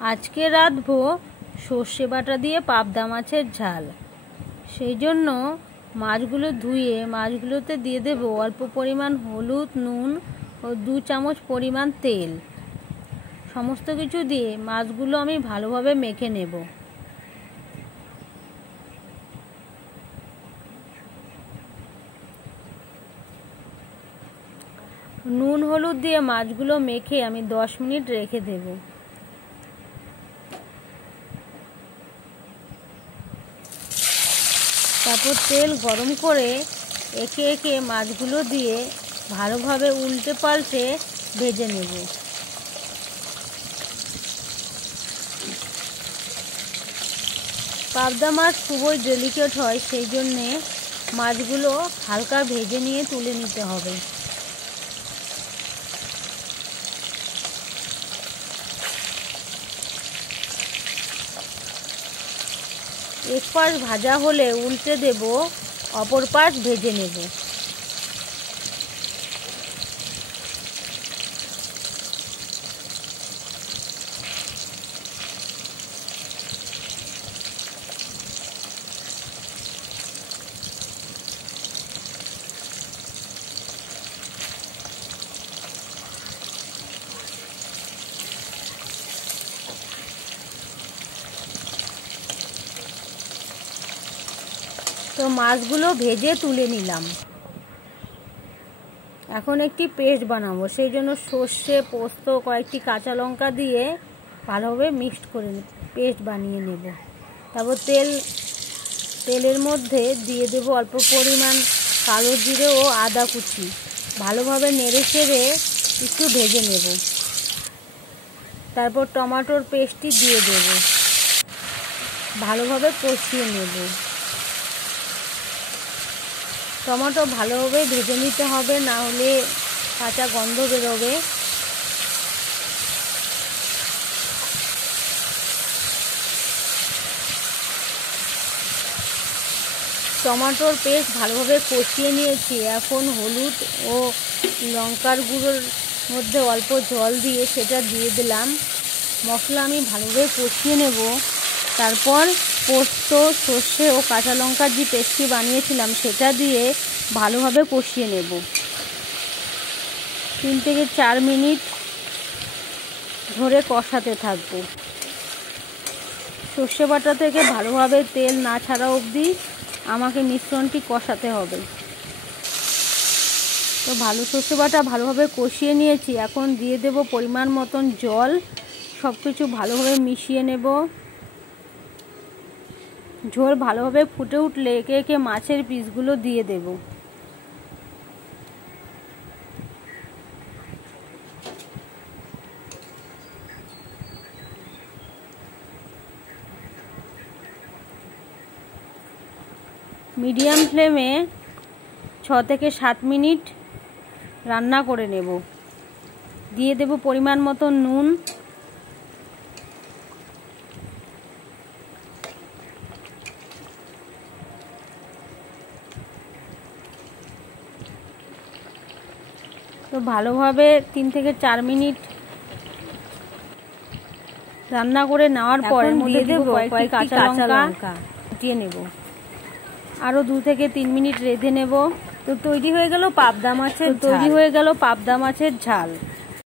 আজকে রাঁধবো সর্ষে বাটা দিয়ে পাবদা মাছের ঝাল। সেই জন্য মাছগুলো ধুয়ে মাছগুলোতে দিয়ে দেব অল্প পরিমাণ হলুদ, নুন ও 2 চামচ পরিমাণ তেল। সমস্ত কিছু দিয়ে মাছগুলো আমি ভালোভাবে মেখে নেব। নুন হলুদ দিয়ে মাছগুলো মেখে আমি 10 মিনিট রেখে দেব। তারপর তেল গরম করে একে একে মাছগুলো দিয়ে ভালোভাবে উল্টে পাল্টে ভেজে নেব। পাবদা মাছ খুবই ডেলিকেট হয়, সেই জন্যে মাছগুলো হালকা ভেজে নিয়ে তুলে নিতে হবে। এক পাশ ভাজা হলে উল্টে দেব, অপর পাশ ভেজে নেব। তো মাছগুলো ভেজে তুলে নিলাম। এখন একটি পেস্ট বানাবো, সেই জন্য সর্ষে, পোস্ত, কয়েকটি কাঁচা লঙ্কা দিয়ে ভালোভাবে মিক্সড করে পেস্ট বানিয়ে নেব। তারপর তেলের মধ্যে দিয়ে দেব অল্প পরিমাণ কালো জিরে ও আদা কুচি। ভালোভাবে নেড়ে চেড়ে একটু ভেজে নেব। তারপর টমেটোর পেস্টটি দিয়ে দেব, ভালোভাবে কষিয়ে নেব। টমেটো ভালোভাবে ভেজে নিতে হবে, না হলে কাঁচা গন্ধ বেরোবে। টমেটোর পেস্ট ভালোভাবে কষিয়ে নিয়েছি। এখন হলুদ ও লঙ্কার গুঁড়োর মধ্যে অল্প জল দিয়ে সেটা দিয়ে দিলাম। মশলা আমি ভালোভাবে কষিয়ে নেব। তারপর পোস্ত, সর্ষে ও কাঁচা লঙ্কার যে পেস্টটি বানিয়েছিলাম সেটা দিয়ে ভালোভাবে কষিয়ে নেব। 3 থেকে 4 মিনিট ধরে কষাতে থাকব। সর্ষে বাটা থেকে ভালোভাবে তেল না ছাড়া অবধি আমাকে মিশ্রণটি কষাতে হবে। তো সর্ষে বাটা ভালোভাবে কষিয়ে নিয়েছি। এখন দিয়ে দেব পরিমাণ মতন জল। সব কিছু ভালোভাবে মিশিয়ে নেব। ঝোল ভালোভাবে ফুটে উঠলে একে একে মাছের পিসগুলো দিয়ে দেব। মিডিয়াম ফ্লেমে 6 থেকে 7 মিনিট রান্না করে নেব। দিয়ে দেব পরিমাণ মতো নুন। তো ভালোভাবে 3 থেকে 4 মিনিট রান্না করে নেওয়ার পর দিয়ে দেব কয়েকটি কাঁচা লঙ্কা দিয়ে নেব। আরও 2 থেকে 3 মিনিট রেঁধে নেব। তো তৈরি হয়ে গেল পাবদা মাছের ঝাল।